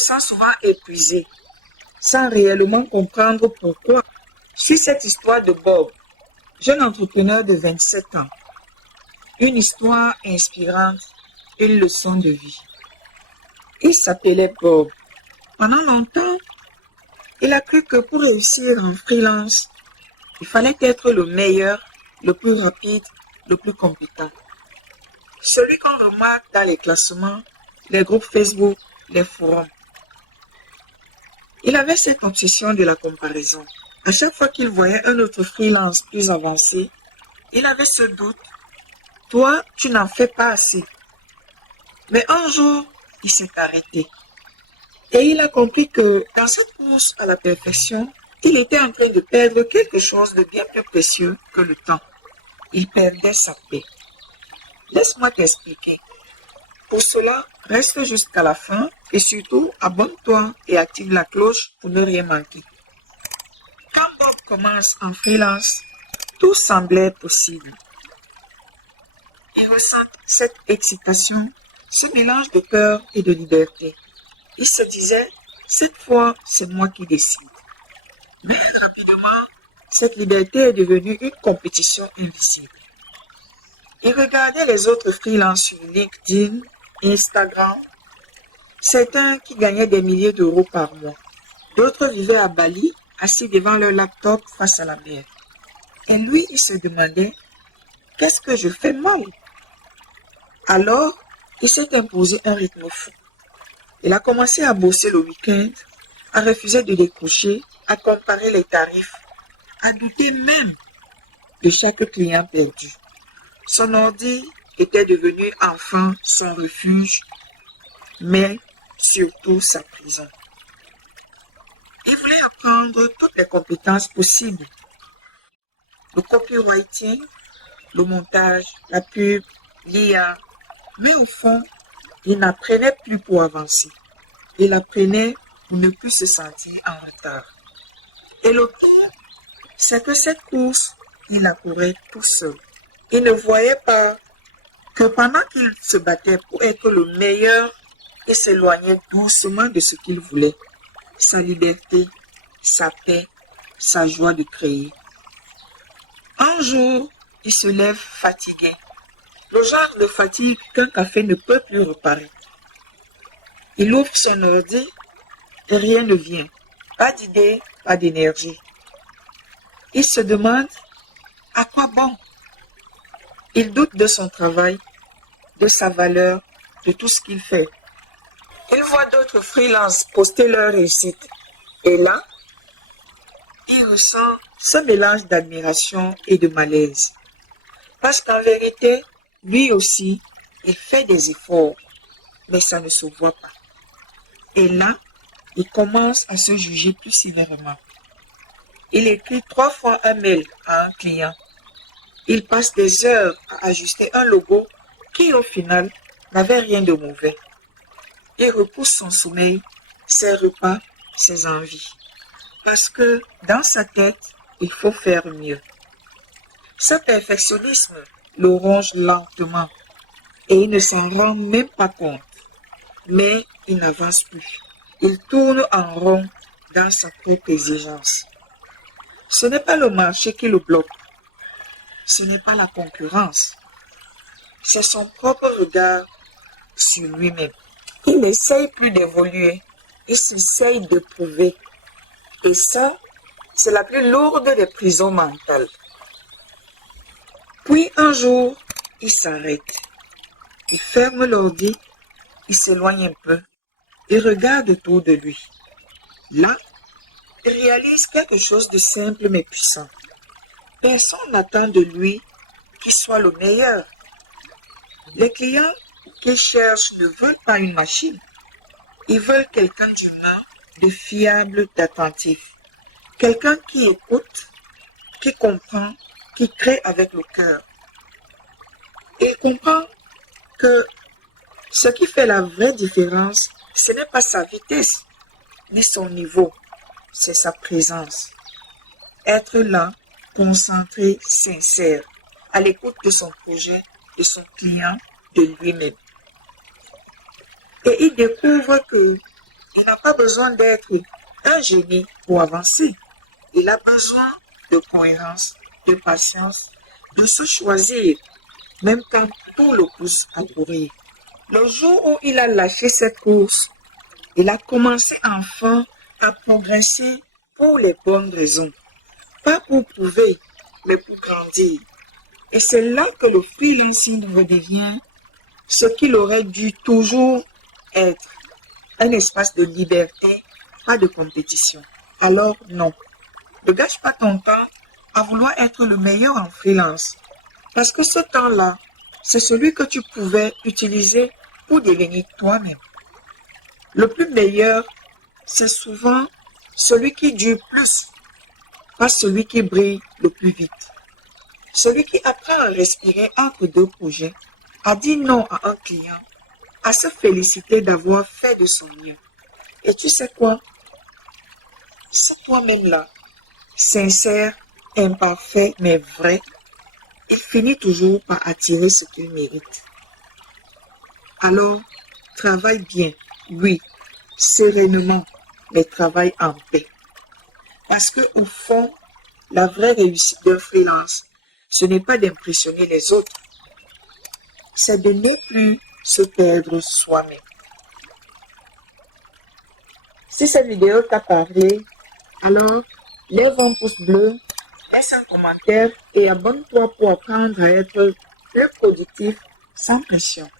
sent souvent épuisé, sans réellement comprendre pourquoi. Sur cette histoire de Bob, jeune entrepreneur de 27 ans, une histoire inspirante, une leçon de vie. Il s'appelait Bob. Pendant longtemps, il a cru que pour réussir en freelance, il fallait être le meilleur, le plus rapide, le plus compétent. Celui qu'on remarque dans les classements, les groupes Facebook, les forums. Il avait cette obsession de la comparaison. À chaque fois qu'il voyait un autre freelance plus avancé, il avait ce doute. Toi, tu n'en fais pas assez. Mais un jour, il s'est arrêté. Et il a compris que dans cette course à la perfection, il était en train de perdre quelque chose de bien plus précieux que le temps. Il perdait sa paix. Laisse-moi t'expliquer. Pour cela, reste jusqu'à la fin et surtout abonne-toi et active la cloche pour ne rien manquer. Quand Bob commence en freelance, tout semblait possible. Il ressent cette excitation, ce mélange de peur et de liberté. Il se disait, cette fois, c'est moi qui décide. Mais rapidement, cette liberté est devenue une compétition invisible. Il regardait les autres freelances sur LinkedIn, Instagram, certains qui gagnaient des milliers d'euros par mois. D'autres vivaient à Bali, assis devant leur laptop face à la mer. Et lui, il se demandait, qu'est-ce que je fais mal? Alors, il s'est imposé un rythme fou. Il a commencé à bosser le week-end, à refuser de décrocher, à comparer les tarifs, à douter même de chaque client perdu. Son ordi était devenu enfin son refuge, mais surtout sa prison. Il voulait apprendre toutes les compétences possibles. Le copywriting, le montage, la pub, l'IA. Mais au fond, il n'apprenait plus pour avancer. Il apprenait pour ne plus se sentir en retard. Et le pire, c'est que cette course, il la courait tout seul. Il ne voyait pas que pendant qu'il se battait pour être le meilleur, il s'éloignait doucement de ce qu'il voulait. Sa liberté, sa paix, sa joie de créer. Un jour, il se lève fatigué. Le genre de fatigue qu'un café ne peut plus réparer. Il ouvre son ordi et rien ne vient. Pas d'idée, pas d'énergie. Il se demande à quoi bon. Il doute de son travail, de sa valeur, de tout ce qu'il fait. Il voit d'autres freelances poster leur réussite. Et là, il ressent ce mélange d'admiration et de malaise. Parce qu'en vérité, lui aussi, il fait des efforts, mais ça ne se voit pas. Et là, il commence à se juger plus sévèrement. Il écrit 3 fois un mail à un client. Il passe des heures à ajuster un logo qui, au final, n'avait rien de mauvais. Il repousse son sommeil, ses repas, ses envies. Parce que, dans sa tête, il faut faire mieux. Ce perfectionnisme le ronge lentement et il ne s'en rend même pas compte. Mais il n'avance plus. Il tourne en rond dans sa propre exigence. Ce n'est pas le marché qui le bloque. Ce n'est pas la concurrence. C'est son propre regard sur lui-même. Il n'essaye plus d'évoluer. Il s'essaye de prouver. Et ça, c'est la plus lourde des prisons mentales. Puis un jour, il s'arrête. Il ferme l'ordi, il s'éloigne un peu. Il regarde autour de lui. Là, il réalise quelque chose de simple mais puissant. Personne n'attend de lui qu'il soit le meilleur. Les clients qu'il cherche ne veulent pas une machine. Ils veulent quelqu'un d'humain, de fiable, d'attentif. Quelqu'un qui écoute, qui comprend, qui crée avec le cœur. Et il comprend que ce qui fait la vraie différence, ce n'est pas sa vitesse, ni son niveau, c'est sa présence. Être là, concentré, sincère, à l'écoute de son projet, de son client, de lui-même. Et il découvre que Il n'a pas besoin d'être un génie pour avancer. Il a besoin de cohérence, de patience, de se choisir, même quand tout le pousse à courir. Le jour où il a lâché cette course, il a commencé enfin à progresser pour les bonnes raisons. Pas pour prouver, mais pour grandir. Et c'est là que le freelancing redevient ce qu'il aurait dû toujours être, un espace de liberté, pas de compétition. Alors non, ne gâche pas ton temps à vouloir être le meilleur en freelance. Parce que ce temps-là, c'est celui que tu pouvais utiliser pour devenir toi-même. Le plus meilleur, c'est souvent celui qui dure plus, pas celui qui brille le plus vite. Celui qui apprend à respirer entre deux projets, à dire non à un client, à se féliciter d'avoir fait de son mieux. Et tu sais quoi? C'est toi-même là, sincère, imparfait, mais vrai, il finit toujours par attirer ce qu'il mérite. Alors, travaille bien, oui, sereinement, mais travaille en paix. Parce que au fond, la vraie réussite d'un freelance, ce n'est pas d'impressionner les autres, c'est de ne plus se perdre soi-même. Si cette vidéo t'a parlé, alors lève un pouce bleu, laisse un commentaire et abonne-toi pour apprendre à être plus productif sans pression.